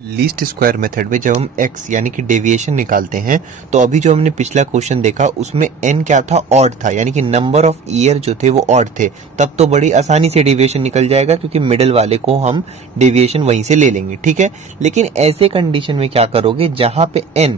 Least square method में जब हम x यानी कि डेविएशन निकालते हैं तो अभी जो हमने पिछला क्वेश्चन देखा उसमें n क्या था, ऑड था, यानी कि नंबर ऑफ ईयर जो थे वो ऑड थे। तब तो बड़ी आसानी से डेविएशन निकल जाएगा क्योंकि मिडिल वाले को हम डेविएशन वहीं से ले लेंगे, ठीक है। लेकिन ऐसे कंडीशन में क्या करोगे जहां पे n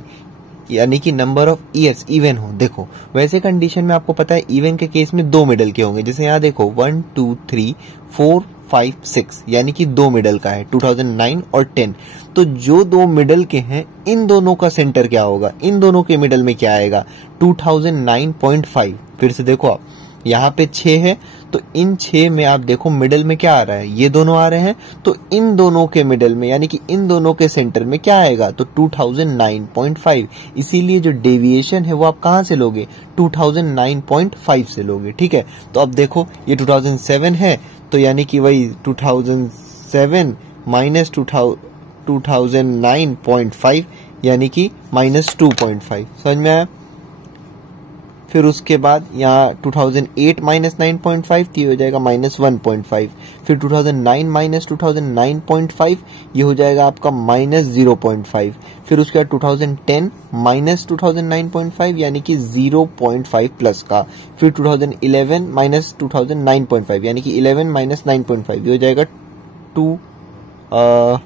यानी कि नंबर ऑफ ईयर्स इवन हो। देखो वैसे कंडीशन में आपको पता है इवन के केस में दो मिडल के होंगे, जैसे यहाँ देखो 1 2 3 4 5 6 यानी कि दो मिडल का है 2009 और 10। तो जो दो मिडल के हैं इन दोनों का सेंटर क्या होगा, इन दोनों के मिडल में क्या आएगा 2009.5। फिर से देखो आप यहाँ पे 6 है तो इन 6 में आप देखो मिडल में क्या आ रहा है, ये दोनों आ रहे हैं तो इन दोनों के मिडल में यानी कि इन दोनों के सेंटर में क्या आएगा तो 2009.5। इसीलिए जो डेविएशन है वो आप कहां से लोगे 2009.5 से लोगे, ठीक है। तो अब देखो ये 2007 है तो यानी कि वही 2007 माइनस 2009.5 यानी कि -2.5, समझ में आया। फिर उसके बाद यहाँ 2008 माइनस 9.5 तो ये हो जाएगा -1.5। फिर 2009 माइनस 2009.5 ये हो जाएगा आपका -0.5। फिर उसके बाद 2010 माइनस 2009.5 यानी कि 0.5 प्लस का। फिर 2011 माइनस 2009.5 यानी कि 11 माइनस 9.5 ये हो जाएगा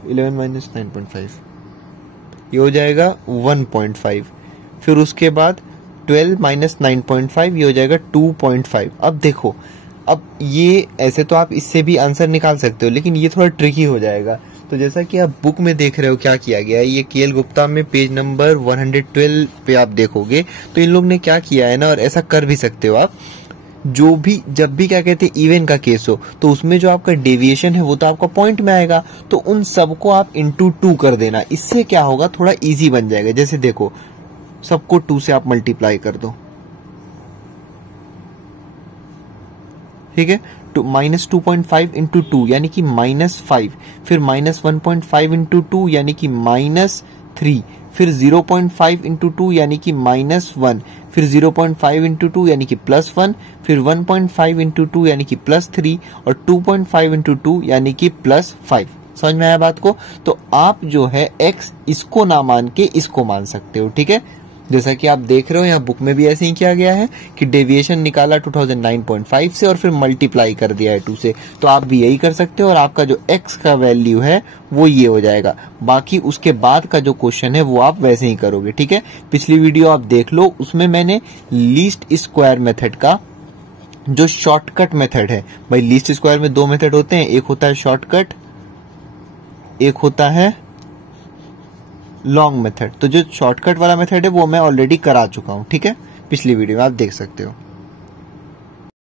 11 माइनस 9.5 ये हो जाएगा 1.5। फिर उसके बाद 12 माइनस 9.5 ये हो जाएगा 2.5। अब देखो अब ये ऐसे तो आप इससे भी आंसर निकाल सकते हो लेकिन ये थोड़ा ट्रिकी हो जाएगा। तो जैसा कि आप बुक में देख रहे हो क्या किया गया है, ये केएल गुप्ता में पेज नंबर 112 पे आप देखोगे तो इन लोग ने क्या किया है ना, और ऐसा कर भी सकते हो आप, जो भी जब भी क्या कहते हैं इवन का केस हो तो उसमें जो आपका डेविएशन है वो तो आपका पॉइंट में आएगा, तो उन सबको आप इंटू 2 कर देना। इससे क्या होगा थोड़ा इजी बन जाएगा। जैसे देखो सबको 2 से आप मल्टीप्लाई कर दो, ठीक है। तो -2.5 इंटू 2 यानी कि -5। फिर -1.5 इंटू 2 यानी कि -3। फिर 0.5 इंटू 2 यानी कि -1। फिर 0.5 इंटू 2 यानी कि +1। फिर 1.5 इंटू 2 यानी कि +3 और 2.5 इंटू 2 यानी कि +5। समझ में आया बात को। तो आप जो है x इसको ना मान के इसको मान सकते हो, ठीक है। जैसा कि आप देख रहे हो यहाँ बुक में भी ऐसे ही किया गया है कि डेविएशन निकाला 2009.5 से और फिर मल्टीप्लाई कर दिया है 2 से। तो आप भी यही कर सकते हो और आपका जो x का वैल्यू है वो ये हो जाएगा। बाकी उसके बाद का जो क्वेश्चन है वो आप वैसे ही करोगे, ठीक है। पिछली वीडियो आप देख लो, उसमें मैंने लीस्ट स्क्वायर मेथड का जो शॉर्टकट मेथड है, भाई लीस्ट स्क्वायर में दो मेथड होते हैं, एक होता है शॉर्टकट, एक होता है लॉन्ग मेथड। तो जो शॉर्टकट वाला मेथड है वो मैं ऑलरेडी करा चुका हूं, ठीक है, पिछली वीडियो में आप देख सकते हो।